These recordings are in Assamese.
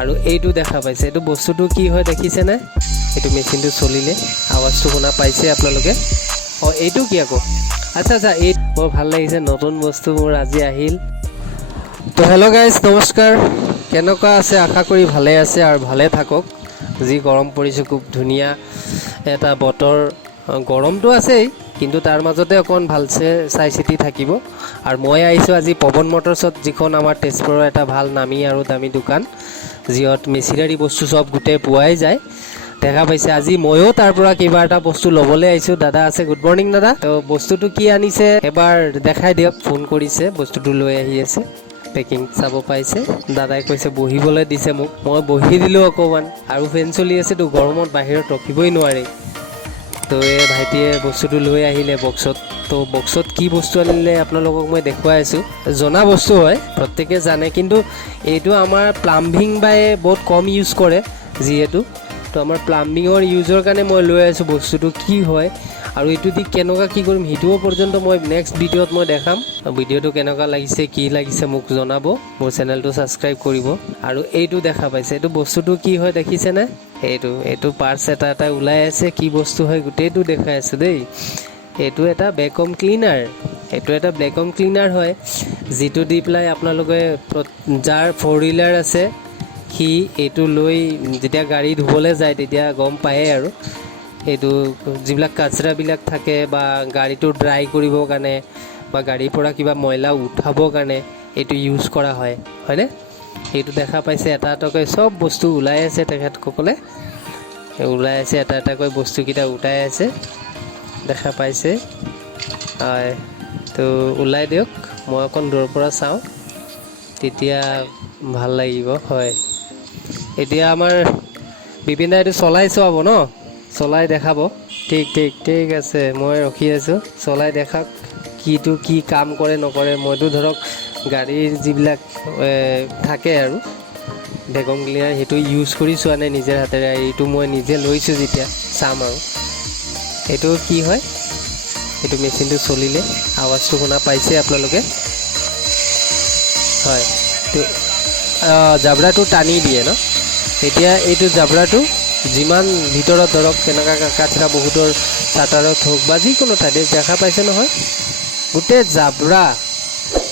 আৰু এইটো দেখা পাইছে, এইটো বস্তুটো কি হয় দেখিছেনে? এইটো মেচিনটো চলিলে আৱাজটো শুনা পাইছে আপোনালোকে? এইটো কি আকৌ? আচ্ছা এই বৰ ভাল লাগিছে, নতুন বস্তু মোৰ আজি আহিল। তো হেল্ল' গাইজ, নমস্কাৰ। কেনেকুৱা আছে? আশা কৰি ভালে আছে আৰু ভালে থাকক। যি গৰম পৰিছে, খুব ধুনীয়া এটা বতৰ। গৰমটো আছেই, কিন্তু তাৰ মাজতে অকণ ভালছে চাই চিতি থাকিব। আৰু মই আহিছোঁ আজি পৱন মটৰ্ছত, যিখন আমাৰ তেজপুৰৰ এটা ভাল নামী আৰু দামী দোকান, যিহত মেচিনাৰী বস্তু চব গোটেই পোৱাই যায়। দেখা পাইছে আজি ময়ো তাৰ পৰা কিবা এটা বস্তু ল'বলৈ আহিছোঁ। দাদা আছে, গুড মৰ্ণিং দাদা। তো বস্তুটো কি আনিছে এবাৰ দেখাই দিয়ক। ফোন কৰিছে, বস্তুটো লৈ আহি আছে, পেকিং চাব পাইছে। দাদাই কৈছে বহিবলৈ দিছে মোক, মই বহি দিলোঁ অকণমান। আৰু ফেন চলি আছেতো, গৰমত বাহিৰত ৰখিবই নোৱাৰি। তো এই ভাইটিয়ে বস্তুটো লৈ আহিলে বক্সত। তো বক্সত কি বস্তু আনিলে আপোনালোকক মই দেখুৱাই আছোঁ। জনা বস্তু হয়, প্ৰত্যেকে জানে, কিন্তু এইটো আমাৰ প্লাম্বিং বাই বহুত কম ইউজ কৰে যিহেতু। তো আমাৰ প্লাম্বিঙৰ ইউজৰ কাৰণে মই লৈ আহিছোঁ বস্তুটো কি হয়, আৰু এইটো দি কেনেকুৱা কি কৰিম সেইটোও পৰ্যন্ত মই নেক্সট ভিডিঅ'ত মই দেখাম। ভিডিঅ'টো কেনেকুৱা লাগিছে, কি লাগিছে মোক জনাব। মোৰ চেনেলটো ছাবস্ক্ৰাইব কৰিব। আৰু এইটো দেখা পাইছে, এইটো বস্তুটো কি হয় দেখিছেনে? এইটো পাৰ্টছ এটা ওলাই আছে, কি বস্তু হয় গোটেইটো দেখাই আছোঁ দেই। এইটো এটা ভেকুৱাম ক্লিনাৰ। এইটো এটা ভেকুৱাম ক্লিনাৰ হয়, যিটো দি পেলাই আপোনালোকে যাৰ 4 হুইলাৰ আছে সি এইটো লৈ যেতিয়া গাড়ী ধুবলৈ যায় তেতিয়া গম পায়েই আৰু। এইটো যিবিলাক কাচৰাবিলাক থাকে বা গাড়ীটো ড্ৰাই কৰিবৰ কাৰণে বা গাড়ীৰ পৰা কিবা ময়লা উঠাবৰ কাৰণে এইটো ইউজ কৰা হয়নে? এইটো দেখা পাইছে, এটা এটাকৈ চব বস্তু ওলাই আছে। তেখেতসকলে ওলাই আছে, এটা এটাকৈ বস্তুকেইটা উঠাই আছে, দেখা পাইছে। হয়, তো ওলাই দিয়ক, মই অকণ দূৰৰ পৰা চাওঁ, তেতিয়া ভাল লাগিব। হয়, এতিয়া আমাৰ বিপিন দা এইটো চলাই চোৱাব ন? চলাই দেখাব। ঠিক আছে, মই ৰখি আছোঁ। চলাই দেখাওক কিটো কি কাম কৰে নকৰে। মইতো ধৰক গাড়ীৰ যিবিলাক থাকে আৰু ভেকুৱাম ক্লিনাৰ, সেইটো ইউজ কৰি চোৱা নাই নিজৰ হাতেৰে। এইটো মই নিজে লৈছোঁ যেতিয়া চাম আৰু এইটো কি হয়। এইটো মেচিনটো চলিলে আৱাজটো শুনা পাইছে আপোনালোকে? হয়, তো জাবৰাটো টানি দিয়ে ন? এতিয়া এইটো জাবৰাটো যিমান ভিতৰত ধৰক কেনেকুৱা কাচৰা বহুতৰ চাটাৰত হওক বা যিকোনো ঠাইতে দেখা পাইছে নহয়, গোটেই জাবৰা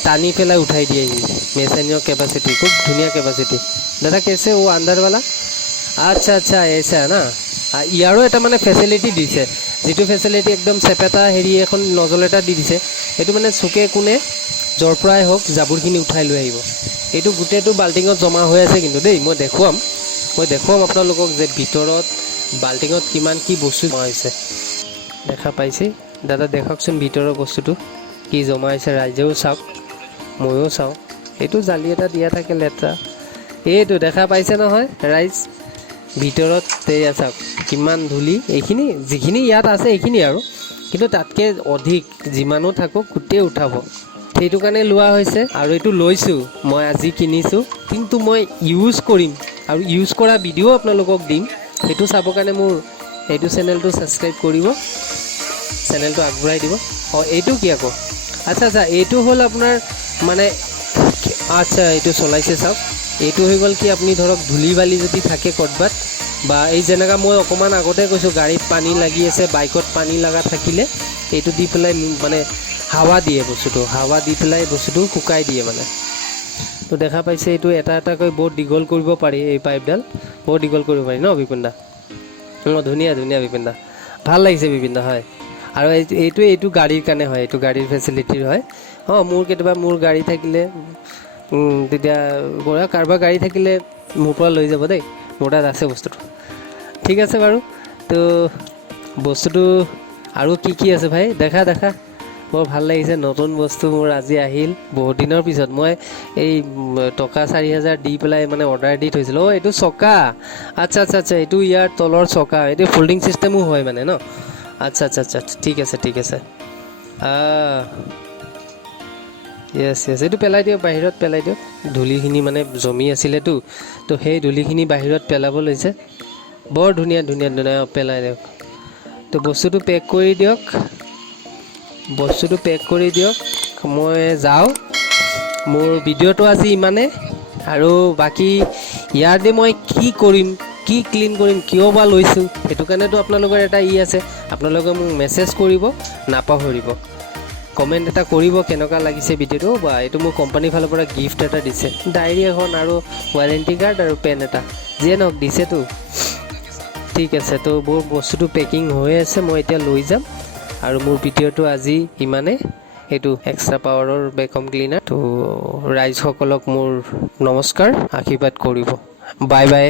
টানি পেলাই উঠাই দিয়েহি। মেচিনৰ কেপাচিটি খুব ধুনীয়া কেপাচিটি। দাদা কেছে ও আণ্ডাৰৱালা? আচ্ছা এছা না। ইয়াৰো এটা মানে ফেচিলিটি দিছে, যিটো ফেচিলিটি একদম চেপেটা এখন নজল এটা দি দিছে। এইটো মানে চুকে কোণে য'ৰ পৰাই হওক জাবৰখিনি উঠাই লৈ আহিব। এইটো গোটেইটো বাল্টিঙত জমা হৈ আছে কিন্তু দেই। মই দেখুৱাম আপোনালোকক যে ভিতৰত বাল্টিঙত কিমান কি বস্তু জমা হৈছে। দেখা পাইছে দাদা? দেখাওকচোন ভিতৰৰ বস্তুটো কি জমা হৈছে, ৰাইজেও চাওক, ময়ো চাওঁ। এইটো জালি এটা দিয়া থাকে লেতেৰা। এইটো দেখা পাইছে নহয় ৰাইজ? ভিতৰত এয়া চাওক কিমান ধূলি। এইখিনি যিখিনি ইয়াত আছে এইখিনি আৰু, কিন্তু তাতকৈ অধিক যিমানো থাকক গোটেই উঠাব। সেইটো কাৰণে লোৱা হৈছে। আৰু এইটো লৈছোঁ মই, আজি কিনিছোঁ, কিন্তু মই ইউজ কৰিম আৰু ইউজ কৰা ভিডিঅ' আপোনালোকক দিম। সেইটো চাবৰ কাৰণে মোৰ এইটো চেনেলটো ছাবস্ক্ৰাইব কৰিব, চেনেলটো আগবঢ়াই দিব। এইটো কি আকৌ? আচ্ছা এইটো হ'ল আপোনাৰ মানে এইটো চলাইছে চাওক। এইটো হৈ গ'ল কি, আপুনি ধৰক ধূলি বালি যদি থাকে ক'ৰবাত, বা এই যেনেকৈ মই অকণমান আগতে কৈছোঁ গাড়ীত পানী লাগি আছে, বাইকত পানী লগা থাকিলে এইটো দি পেলাই মানে হাৱা দিয়ে, হাৱা দি পেলাই বস্তুটো শুকাই দিয়ে মানে। তো দেখা পাইছে এইটো এটা এটাকৈ বহুত দীঘল কৰিব পাৰি। এই পাইপডাল বহুত দীঘল কৰিব পাৰি ন বিপিন দা? ধুনীয়া বিপিন দা, ভাল লাগিছে বিপিন দা। হয়, আৰু এইটো গাড়ীৰ কাৰণে হয়, এইটো গাড়ীৰ ফেচিলিটিৰ হয়। মোৰ কেতিয়াবা মোৰ গাড়ী থাকিলে তেতিয়া কাৰোবাৰ গাড়ী থাকিলে মোৰ পৰা লৈ যাব দেই, মোৰ তাত আছে বস্তুটো। ঠিক আছে বাৰু। তো বস্তুটো আৰু কি আছে ভাই? দেখা বৰ ভাল লাগিছে, নতুন বস্তু মোৰ আজি আহিল বহুত দিনৰ পিছত। মই এই টকা 4,000 দি পেলাই মানে অৰ্ডাৰ দি থৈছিলোঁ। এইটো চকা। আচ্ছা এইটো ইয়াৰ তলৰ চকা। এইটো ফল্ডিং চিষ্টেমো হয় মানে ন? আচ্ছা ঠিক আছে। য়েছ এইটো পেলাই দিয়ক, বাহিৰত পেলাই দিয়ক। ধূলিখিনি মানে জমি আছিলেতো, তো সেই ধূলিখিনি বাহিৰত পেলাব লৈছে। বৰ ধুনীয়া পেলাই দিয়ক। তো বস্তুটো পেক কৰি দিয়ক। মই যাওঁ, মোৰ ভিডিঅ'টো আজি ইমানে। আৰু বাকী ইয়াৰ দি মই কি কৰিম, কি ক্লিন কৰিম, কিয় বা লৈছোঁ, সেইটো কাৰণেতো আপোনালোকৰ এটা আছে। আপোনালোকে মোক মেছেজ কৰিব নাপাহৰিব, কমেণ্ট এটা কৰিব কেনেকুৱা লাগিছে ভিডিঅ'টো। বা এইটো মোৰ কোম্পানীৰ ফালৰ পৰা গিফ্ট এটা দিছে, ডায়েৰী এখন আৰু ৱাৰেণ্টি কাৰ্ড আৰু পেন এটা, যিয়ে নহওক দিছেতো। ঠিক আছে, তো মোৰ বস্তুটো পেকিং হৈ আছে, মই এতিয়া লৈ যাম। আৰু মোৰ ভিডিঅ'টো আজি ইমানে, এইটো এক্সট্ৰা পাৱাৰৰ ভেকুৱাম ক্লিনাৰ। তো ৰাইজসকলক মোৰ নমস্কাৰ, আশীৰ্বাদ কৰিব। Bye bye.